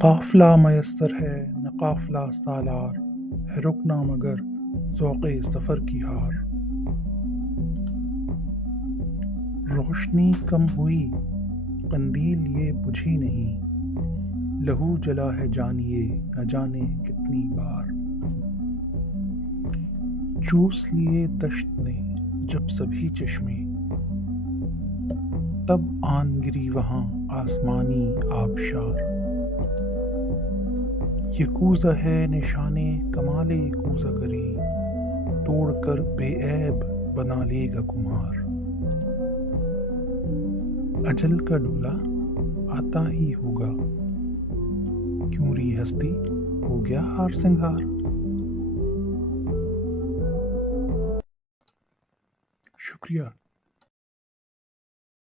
قافلہ میسر ہے نہ قافلہ سالار، ہے رکنا مگر ذوق سفر کی ہار۔ روشنی کم ہوئی قندیل یہ بجھی نہیں، لہو جلا ہے جانیے نہ جانے کتنی بار۔ چوس لیے دشت نے جب سبھی چشمے، تب آن گری وہاں آسمانی آبشار۔ یہ کوزہ ہے نشان کمال کوزہ گری، توڑ کر بے عیب بنا لے گا کمہار۔ اجل کا ڈولہ آتا ہی ہوگا، کیوں ری ہستی ہو گیا ہار سنگھار۔ شکریہ۔